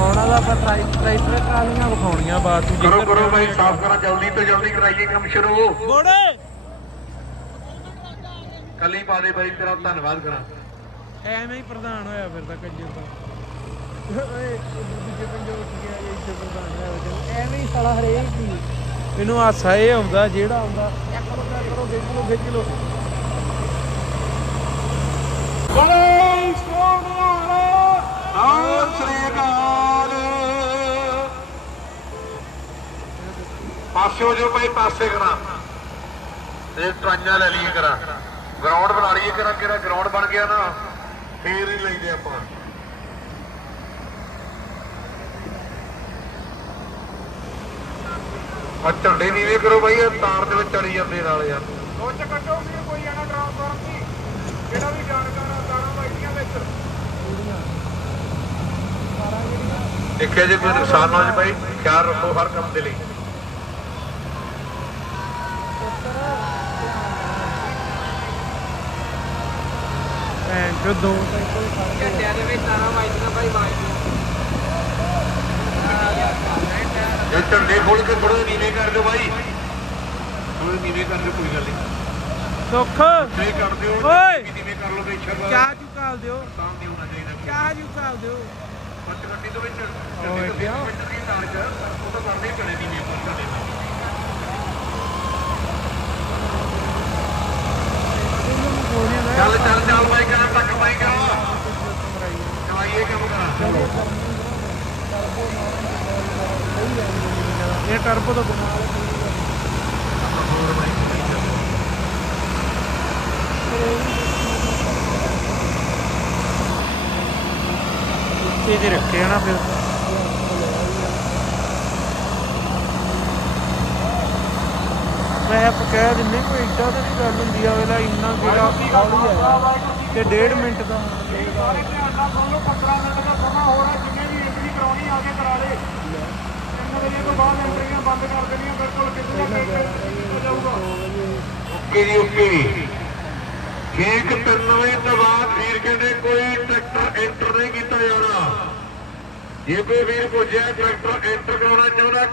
ਵਿਖਾਉਣਾ ਦਾ ਆਪਾਂ try tractor ਟਰਾਲੀਆਂ ਵਿਖਾਉਣੀਆਂ ਬਾਅਦ ਤੂੰ ਕਰੋ ਕਰੋ ਬਾਈ ਸਾਫ਼ ਕਰਾਂ ਜਲਦੀ ਤੋਂ ਜਲਦੀ ਕਰਾਈਏ ਕੰਮ ਸ਼ੁਰੂ। ਮੋੜੇ! ਕੱਲੀ ਪਾ ਦੇ ਬਾਈ ਤੇਰਾ ਧੰਨਵਾਦ ਕਰਾਂ। ਐਵੇਂ ਹੀ ਪ੍ਰਧਾਨ ਹੋਇਆ ਫਿਰ ਤਾਂ ਕੰਜਰ ਦਾ। ਓਏ ਦੂਜੇ ਪਿੰਡੋਂ ਉੱਠ ਗਿਆ ਇਹ ਇੱਥੇ ਪ੍ਰਧਾਨ ਹੋਇਆ ਹੋਇਆ। ਐਵੇਂ ਹੀ ਸਾਲਾ ਹਰੇਕ ਹੀ ਮੈਨੂੰ ਹਾਸਾ ਇਹ ਆਉਂਦਾ ਜਿਹੜਾ ਆਉਂਦਾ। ਇੱਕ ਬੰਦਾ ਕਰੋ ਖਿੱਚ ਲੋ ਖਿੱਚ ਲੋ ਪਾਸੇ ਹੋ ਜਾਓ ਭਾਈ ਪਾਸੇ ਕਰਾਂ ਤੇ ਟਰਾਈਆਂ ਲੈ ਲਈਏ ਕਰਾਂ। ਗਰਾਊਂਡ ਬਣਾ ਲਈਏ ਕਰਾਂ ਕਿਹੜਾ ਗਰਾਊਂਡ ਬਣ ਗਿਆ ਨਾ ਫੇਰ ਹੀ ਲੈਂਦੇ ਆਪਾਂ। ਆ ਝੰਡੇ ਨੀਵੇਂ ਕਰੋ ਬਾਈ ਇਹ ਤਾਰ ਦੇ ਵਿੱਚ ਚੜੀ ਜਾਂਦੇ ਨਾਲ ਯਾਰ। ਸੋਚ ਕੱਢੋ ਵੀ ਕੋਈ ਆਣਾ ਟ੍ਰਾਂਸਫਾਰਮ ਦੀ ਜਿਹੜਾ ਵੀ ਜਾਣਕਾਰ ਆ ਤਾਰਾਂ ਵਾਈਆਂ ਵਿੱਚ। ਦੇਖਿਆ ਜੇ ਕੋਈ ਨੁਕਸਾਨ ਨਾ ਹੋ ਜਾਏ ਬਾਈ ਖਿਆਲ ਰੱਖੋ ਹਰ ਕੰਮ ਦੇ ਲਈ। ਭੈਣ ਚੋ ਦੋ। ਸਾਈਕਲ ਖੜ ਗਏ ਦੇ ਵਿੱਚ ਤਾਰਾਂ ਵਾਈਆਂ ਭਾਈ ਵਾਈਆਂ ਇਹ ਝੰਡੇ ਖੋਲ ਕੇ ਥੋੜਾ ਨੀਵੇਂ ਕਰ ਦਿਓ ਬਾਈ। ਥੋੜੇ ਨੀਵੇਂ ਕਰ ਦਿਓ ਕੋਈ ਗੱਲ ਨਹੀਂ। ਸੁੱਖ ਨਹੀਂ ਕਰ ਦਿਓ ਓਏ! ਨੀਵੇਂ ਕਰ ਲਓ ਸ਼ਰਵਾ ਚਾਹ ਚੂ ਕਾਲ ਦਿਓ। ਤਾਂ ਨਹੀਂ ਹੋਣਾ ਚਾਹੀਦਾ। ਚਾਹ ਚੂ ਕਾਲ ਦਿਓ। ਪੱਟ ਗੱਡੀ ਦੇ ਵਿੱਚ। ਓਏ, ਨਾਲ ਚ ਉਹ ਤਾਂ ਕਰਨੇ ਹੀ ਪੈਣੇ ਨੀਵੇਂ ਪਰ ਝੰਡੇ ਚੱਲ ਚੱਲ ਚੱਲ ਬਾਈ ਕਰਾਂ ਟੱਕ ਬਾਈ ਕਰਾਂ ਚਲਾਈਏ ਕੰਮ ਕਰਾਂ ਇਹ ਟਰਬੋ ਤੋਂ ਬਣਾ ਲੈ ਜੇ ਰੱਖਿਆ ਨਾ ਫਿਰ। ਮੈਂ ਆਪ ਕਹਿ ਦਿੰਨੇ ਕੋਈ ਏਡਾ ਤਾਂ ਨਹੀਂ ਗੱਲ ਹੁੰਦੀ ਆ ਵੇਲਾ ਇੰਨਾ ਕਿਹੜਾ ਹੌਲੀ ਆ? ਤੇ ਡੇਢ ਮਿੰਟ ਦਾ। ਸਾਰੇ ਧਿਆਨ ਨਾਲ ਸੁਣ ਲਓ 15 ਮਿੰਟ ਦਾ ਸਮਾਂ ਹੋਰ ਹੈ ਜਿੰਨੇ ਵੀ ਐਂਟਰੀ ਕਰਾਉਣੀ ਆ ਕੇ ਕਰਾ ਲੇ 3 ਵਜੇ ਤੋਂ ਬਾਅਦ ਐਂਟਰੀਆਂ ਬੰਦ ਕਰ ਦੇਣੀਆਂ ਬਿਲਕੁਲ ਕਿਸੇ ਦਾ ਹੋ ਜਾਊਗਾ। ਓਕੇ ਜੀ ਓਕੇ ਜੀ। ਠੀਕ 3 ਵਜੇ ਤੋਂ ਬਾਅਦ ਵੀਰ ਕਹਿੰਦੇ ਕੋਈ ਟਰੈਕਟਰ ਐਂਟਰ ਨਹੀਂ ਕੀਤਾ ਜਾਣਾ। ਜੇ ਕੋਈ ਵੀਰ ਪੁੱਜਿਆ ਟਰੈਕਟਰ ਐਂਟਰ ਕਰਾਉਣਾ ਚਾਹੁੰਦਾ